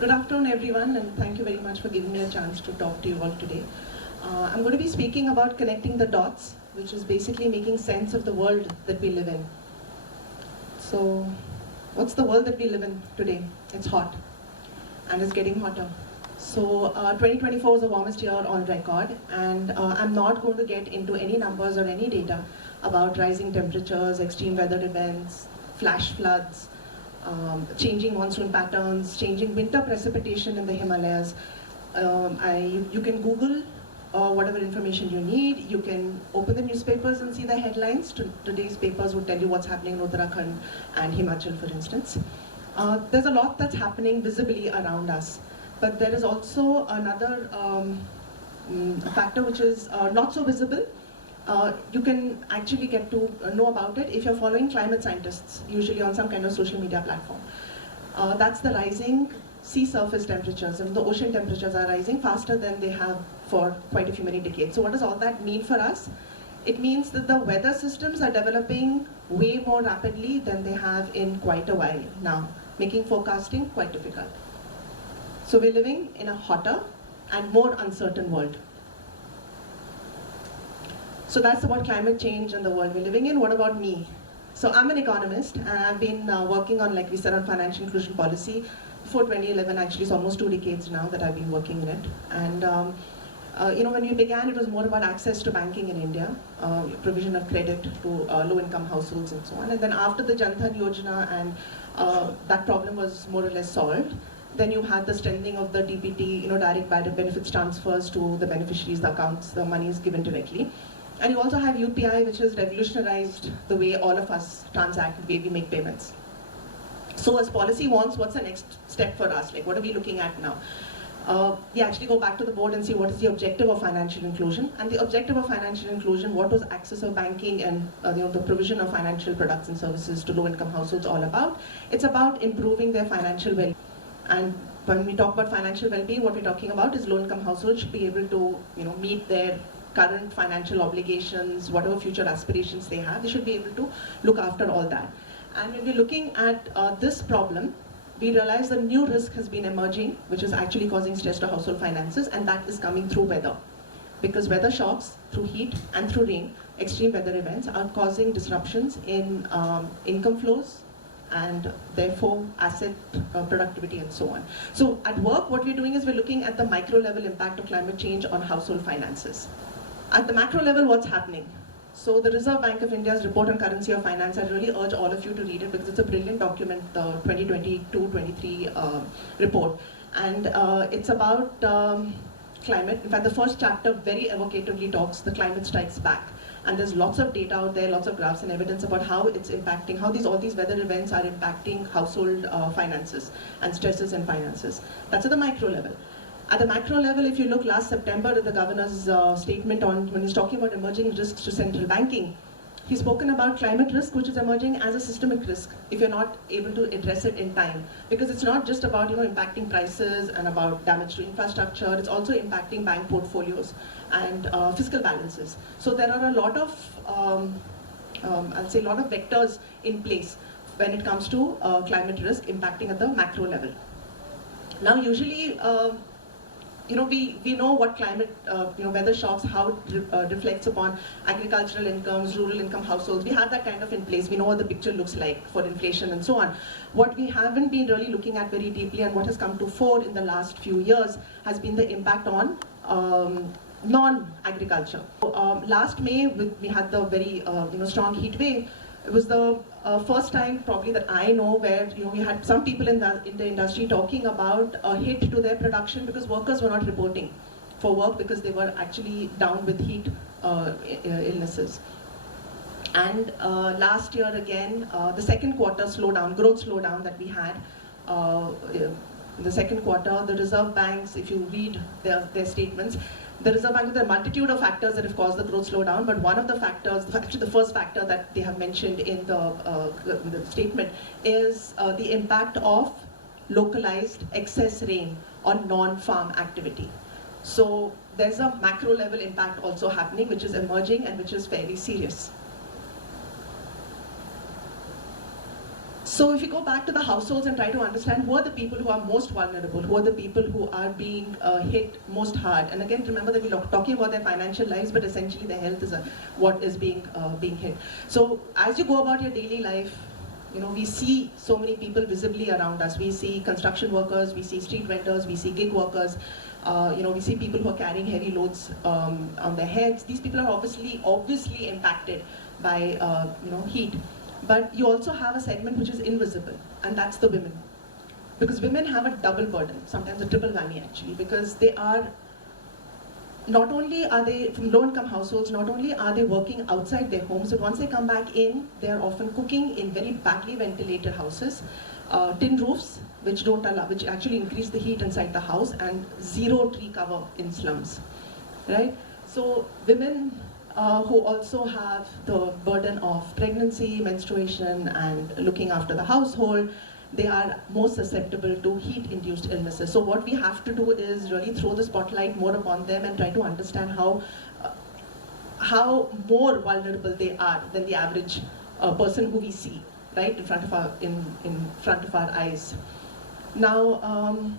Good afternoon, everyone, and thank you very much for giving me a chance to talk to you all today. I'm going to be speaking about connecting the dots, which is basically making sense of the world that we live in. So, what's the world that we live in today? It's hot, and it's getting hotter. So, 2024 was the warmest year on record, and I'm not going to get into any numbers or any data about rising temperatures, extreme weather events, flash floods, changing monsoon patterns, changing winter precipitation in the Himalayas. You can Google whatever information you need. You can open the newspapers and see the headlines. Today's papers would tell you what's happening in Uttarakhand and Himachal, for instance. There's a lot that's happening visibly around us, but there is also another factor which is not so visible. You can actually get to know about it if you're following climate scientists, usually on some kind of social media platform. That's the rising sea surface temperatures, and the ocean temperatures are rising faster than they have for quite a few many decades. So what does all that mean for us? It means that the weather systems are developing way more rapidly than they have in quite a while now, making forecasting quite difficult. So we're living in a hotter and more uncertain world. So that's about climate change and the world we're living in. What about me? So I'm an economist, and I've been working on, like we said, on financial inclusion policy before 2011. Actually, it's almost 2 decades now that I've been working in it. And when we began, it was more about access to banking in India, provision of credit to low-income households and so on. And then after the Jan Dhan Yojana and that problem was more or less solved, then you had the strengthening of the DPT, direct benefits transfers to the beneficiaries, the accounts, the money is given directly. And you also have UPI, which has revolutionized the way all of us transact, the way we make payments. So as policy wants, what's the next step for us? Like, what are we looking at now? We actually go back to the board and see what is the objective of financial inclusion. And the objective of financial inclusion, what was access of banking and the provision of financial products and services to low-income households all about? It's about improving their financial well-being. And when we talk about financial well-being, what we're talking about is low-income households should be able to meet their current financial obligations, whatever future aspirations they have, they should be able to look after all that. And when we're looking at this problem, we realize a new risk has been emerging, which is actually causing stress to household finances, and that is coming through weather. Because weather shocks, through heat and through rain, extreme weather events are causing disruptions in income flows, and therefore asset productivity and so on. So at work, what we're doing is we're looking at the micro level impact of climate change on household finances. At the macro level, what's happening? So the Reserve Bank of India's report on currency of finance, I really urge all of you to read it because it's a brilliant document, the 2022-23 report. And it's about climate. In fact, the first chapter very evocatively talks, the climate strikes back. And there's lots of data out there, lots of graphs and evidence about how it's impacting, how all these weather events are impacting household finances and stresses in finances. That's at the micro level. At the macro level, if you look last September at the governor's statement on when he's talking about emerging risks to central banking, he's spoken about climate risk, which is emerging as a systemic risk if you're not able to address it in time. Because it's not just about impacting prices and about damage to infrastructure, it's also impacting bank portfolios and fiscal balances. So there are a lot of, I'll say a lot of vectors in place when it comes to climate risk impacting at the macro level. Now usually, we know what climate, weather shocks, how it reflects upon agricultural incomes, rural income households. We have that kind of in place. We know what the picture looks like for inflation and so on. What we haven't been really looking at very deeply and what has come to fore in the last few years has been the impact on non-agriculture. Last May, we had the very strong heat wave. It was the first time probably that I know where we had some people in the industry talking about a hit to their production because workers were not reporting for work because they were actually down with heat illnesses. And last year again, the second quarter growth slowdown that we had, in the second quarter, the Reserve Banks, if you read their statements, the Reserve Bank, there are a multitude of factors that have caused the growth slowdown, but one of the factors, actually the first factor that they have mentioned in the statement is the impact of localized excess rain on non-farm activity. So there's a macro level impact also happening, which is emerging and which is fairly serious. So if you go back to the households and try to understand who are the people who are most vulnerable, who are the people who are being hit most hard, and again remember that we're talking about their financial lives, but essentially their health is what is being hit. So as you go about your daily life, we see so many people visibly around us. We see construction workers, we see street vendors, we see gig workers, we see people who are carrying heavy loads on their heads. These people are obviously impacted by heat. But you also have a segment which is invisible, and that's the women. Because women have a double burden, sometimes a triple whammy actually, because not only are they from low-income households, not only are they working outside their homes, but once they come back in, they're often cooking in very badly ventilated houses, tin roofs, which actually increase the heat inside the house, and zero tree cover in slums, right? So women who also have the burden of pregnancy, menstruation, and looking after the household, they are more susceptible to heat-induced illnesses. So what we have to do is really throw the spotlight more upon them and try to understand how more vulnerable they are than the average person who we see, right, in front of our eyes. Now,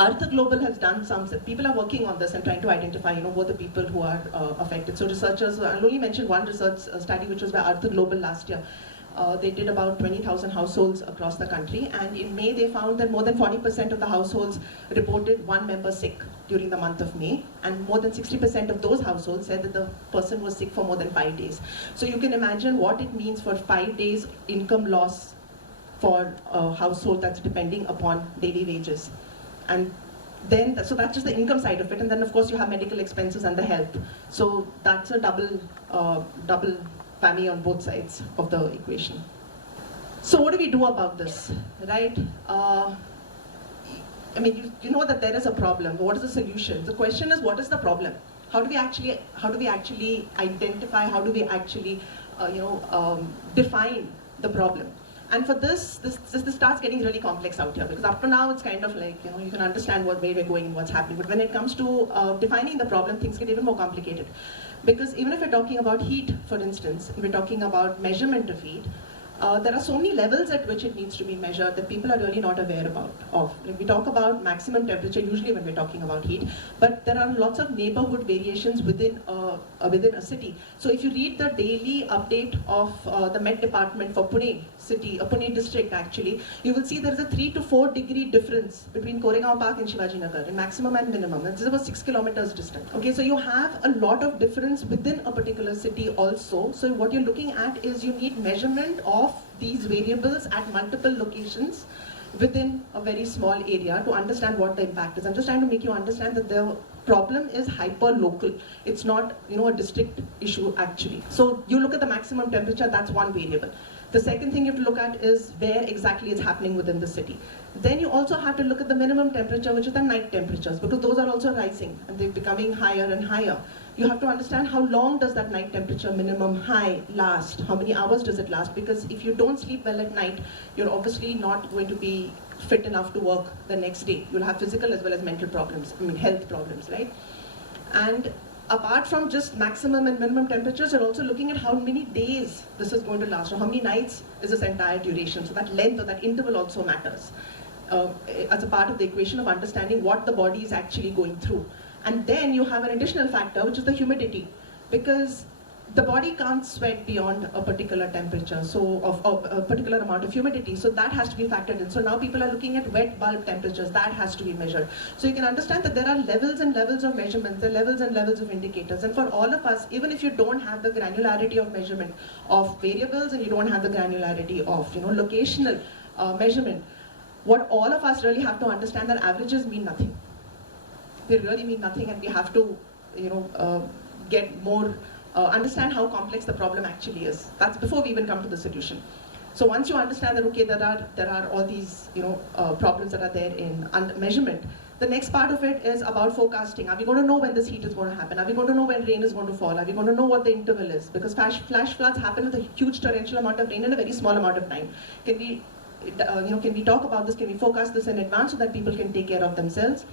Arthur Global has done people are working on this and trying to identify, who are the people who are affected. So researchers, I'll only mention one research study which was by Arthur Global last year. They did about 20,000 households across the country, and in May they found that more than 40% of the households reported one member sick during the month of May, and more than 60% of those households said that the person was sick for more than 5 days. So you can imagine what it means for 5 days income loss for a household that's depending upon daily wages. And then, so that's just the income side of it, and then of course you have medical expenses and the health. So that's a double whammy on both sides of the equation. So what do we do about this, right? I mean, you know that there is a problem. What is the solution? The question is, what is the problem? How do we actually identify? How do we actually, define the problem? And for this starts getting really complex out here, because up to now it's kind of like, you can understand where we're going and what's happening. But when it comes to defining the problem, things get even more complicated. Because even if we're talking about heat, for instance, and we're talking about measurement of heat, there are so many levels at which it needs to be measured that people are really not aware of. Like we talk about maximum temperature usually when we're talking about heat, but there are lots of neighborhood variations within a city. So if you read the daily update of the Met Department for Pune city, Pune district actually, you will see there is a 3 to 4 degree difference between Koregaon Park and Shivaji Nagar in maximum and minimum. This is about 6 kilometers distant. Okay, so you have a lot of difference within a particular city also. So what you're looking at is you need measurement of these variables at multiple locations within a very small area to understand what the impact is. I'm just trying to make you understand that the problem is hyper-local. It's not, a district issue actually. So you look at the maximum temperature, that's one variable. The second thing you have to look at is where exactly it's happening within the city. Then you also have to look at the minimum temperature, which is the night temperatures, because those are also rising and they're becoming higher and higher. You have to understand how long does that night temperature minimum high last? How many hours does it last? Because if you don't sleep well at night, you're obviously not going to be fit enough to work the next day. You'll have physical as well as mental problems, health problems, right? And apart from just maximum and minimum temperatures, you're also looking at how many days this is going to last, or how many nights is this entire duration. So that length or that interval also matters as a part of the equation of understanding what the body is actually going through. And then you have an additional factor, which is the humidity, because the body can't sweat beyond a particular temperature, so of a particular amount of humidity, so that has to be factored in. So now people are looking at wet bulb temperatures, that has to be measured. So you can understand that there are levels and levels of measurements, there are levels and levels of indicators, and for all of us, even if you don't have the granularity of measurement of variables and you don't have the granularity of locational measurement, what all of us really have to understand that averages mean nothing. They really mean nothing, and we have to get more understand how complex the problem actually is. That's before we even come to the solution. So once you understand that, okay, there are all these problems that are there in measurement, the next part of it is about forecasting. Are we going to know when this heat is going to happen? Are we going to know when rain is going to fall? Are we going to know what the interval is? Because flash floods happen with a huge torrential amount of rain in a very small amount of time. Can we talk about this? Can we forecast this in advance so that people can take care of themselves?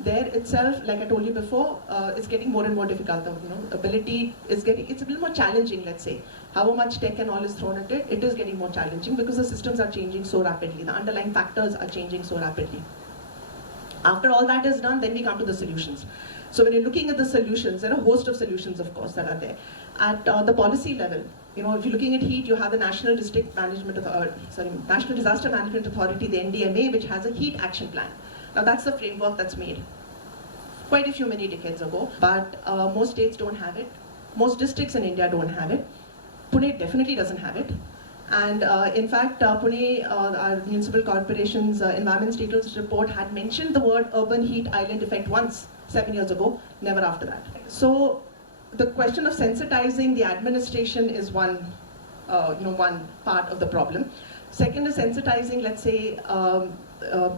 there itself, like I told you before, it's getting more and more difficult. Ability is it's a little more challenging, let's say. However much tech and all is thrown at it, it is getting more challenging because the systems are changing so rapidly. The underlying factors are changing so rapidly. After all that is done, then we come to the solutions. So when you're looking at the solutions, there are a host of solutions, of course, that are there. At the policy level, if you're looking at heat, you have the National Disaster Management Authority, the NDMA, which has a heat action plan. Now that's the framework that's made quite a few many decades ago, but most states don't have it. Most districts in India don't have it. Pune definitely doesn't have it. And in fact, Pune, our municipal corporation's environment status report had mentioned the word urban heat island effect once, 7 years ago, never after that. So the question of sensitizing the administration is one part of the problem. Second is sensitizing, let's say,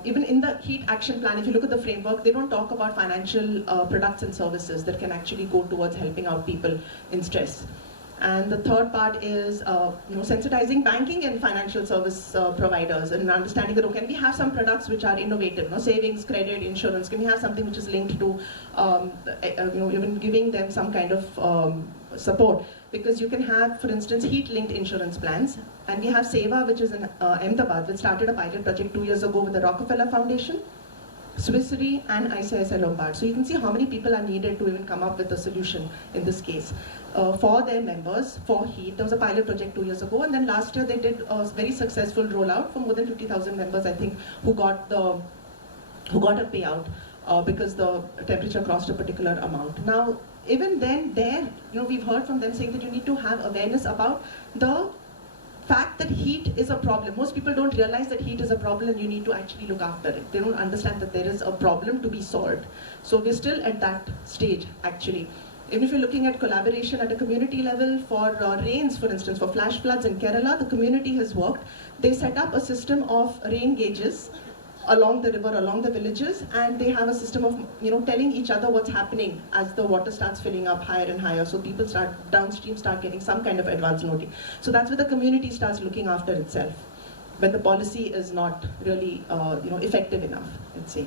even in the heat action plan, if you look at the framework, they don't talk about financial products and services that can actually go towards helping out people in stress. And the third part is sensitizing banking and financial service providers and understanding that, can we have some products which are innovative, savings, credit, insurance, can we have something which is linked to even giving them some kind of support, because you can have, for instance, heat-linked insurance plans, and we have SEVA, which is in Ahmedabad, which started a pilot project 2 years ago with the Rockefeller Foundation, Swiss Re, and ICICI Lombard. So you can see how many people are needed to even come up with a solution in this case. For their members, for heat, there was a pilot project 2 years ago, and then last year they did a very successful rollout for more than 50,000 members, I think, who got a payout because the temperature crossed a particular amount. Now, even then, we've heard from them saying that you need to have awareness about the fact that heat is a problem. Most people don't realize that heat is a problem and you need to actually look after it. They don't understand that there is a problem to be solved. So we're still at that stage, actually. Even if you're looking at collaboration at a community level for rains, for instance, for flash floods in Kerala, the community has worked. They set up a system of rain gauges along the river, along the villages, and they have a system of telling each other what's happening as the water starts filling up higher and higher. So people downstream start getting some kind of advance notice. So that's where the community starts looking after itself, when the policy is not really effective enough, let's say.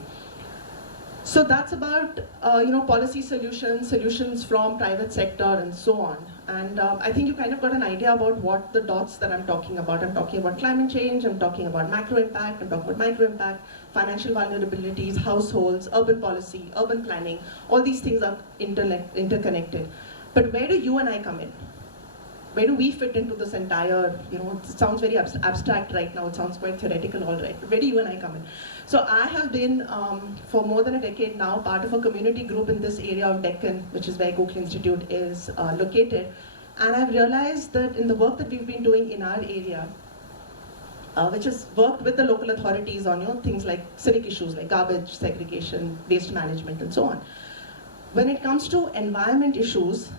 So that's about policy solutions from private sector and so on. And I think you kind of got an idea about what the dots that I'm talking about. I'm talking about climate change, I'm talking about macro impact, I'm talking about micro impact, financial vulnerabilities, households, urban policy, urban planning. All these things are interconnected. But where do you and I come in? Where do we fit into this entire, it sounds very abstract right now, it sounds quite theoretical, all right, but where do you and I come in? So I have been, for more than a decade now, part of a community group in this area of Deccan, which is where Kale Institute is located. And I've realized that in the work that we've been doing in our area, which has worked with the local authorities on things like civic issues like garbage, segregation, waste management, and so on. When it comes to environment issues,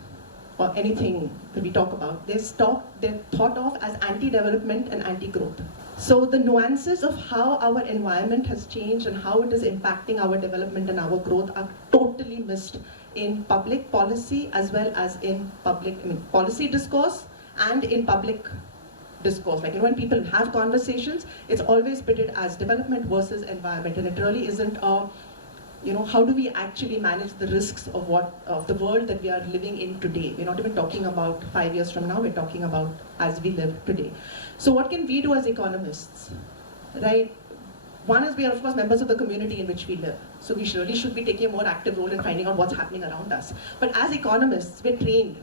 or anything that we talk about, they're thought of as anti-development and anti-growth. So the nuances of how our environment has changed and how it is impacting our development and our growth are totally missed in public policy as well as in policy discourse and in public discourse. Like when people have conversations, it's always pitted as development versus environment, and it really isn't a how do we actually manage the risks of the world that we are living in today? We're not even talking about 5 years from now, we're talking about as we live today. So what can we do as economists, right? One is we are, of course, members of the community in which we live. So we really should be taking a more active role in finding out what's happening around us. But as economists, we're trained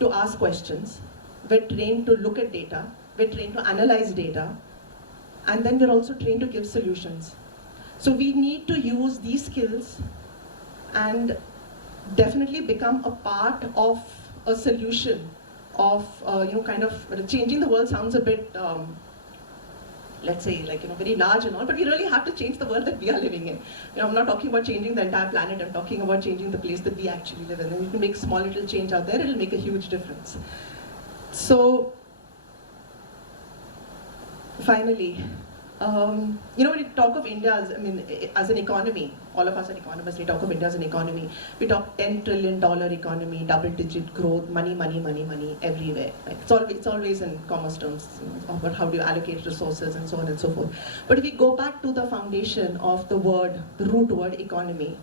to ask questions, we're trained to look at data, we're trained to analyze data, and then we're also trained to give solutions. So we need to use these skills and definitely become a part of a solution of, kind of changing the world sounds a bit, let's say, very large and all, but we really have to change the world that we are living in. I'm not talking about changing the entire planet, I'm talking about changing the place that we actually live in. And we can make small little change out there, it'll make a huge difference. So, finally, When you talk of India, as an economy, all of us are economists, we talk of India as an economy. We talk $10 trillion economy, double-digit growth, money, money, money, money, everywhere. Right? It's always in commerce terms, about how do you allocate resources and so on and so forth. But if we go back to the foundation of the root word economy,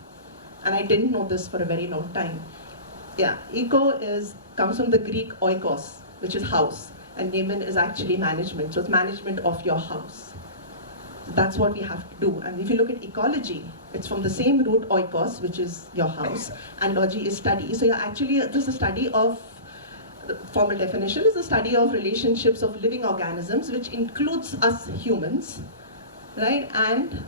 and I didn't know this for a very long time. Yeah, comes from the Greek oikos, which is house, and nemen is actually management. So it's management of your house. That's what we have to do. And if you look at ecology, it's from the same root oikos, which is your house, and logy is study. So this is a study of, the formal definition is a study of relationships of living organisms, which includes us humans, right? And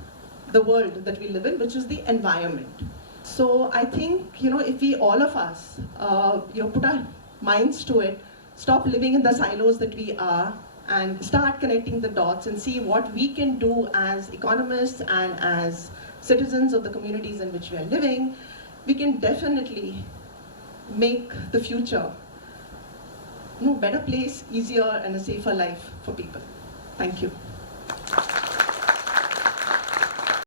the world that we live in, which is the environment. So I think, if we, all of us, put our minds to it, stop living in the silos that we are, and start connecting the dots and see what we can do as economists and as citizens of the communities in which we are living, we can definitely make the future a better place, easier, and a safer life for people. Thank you.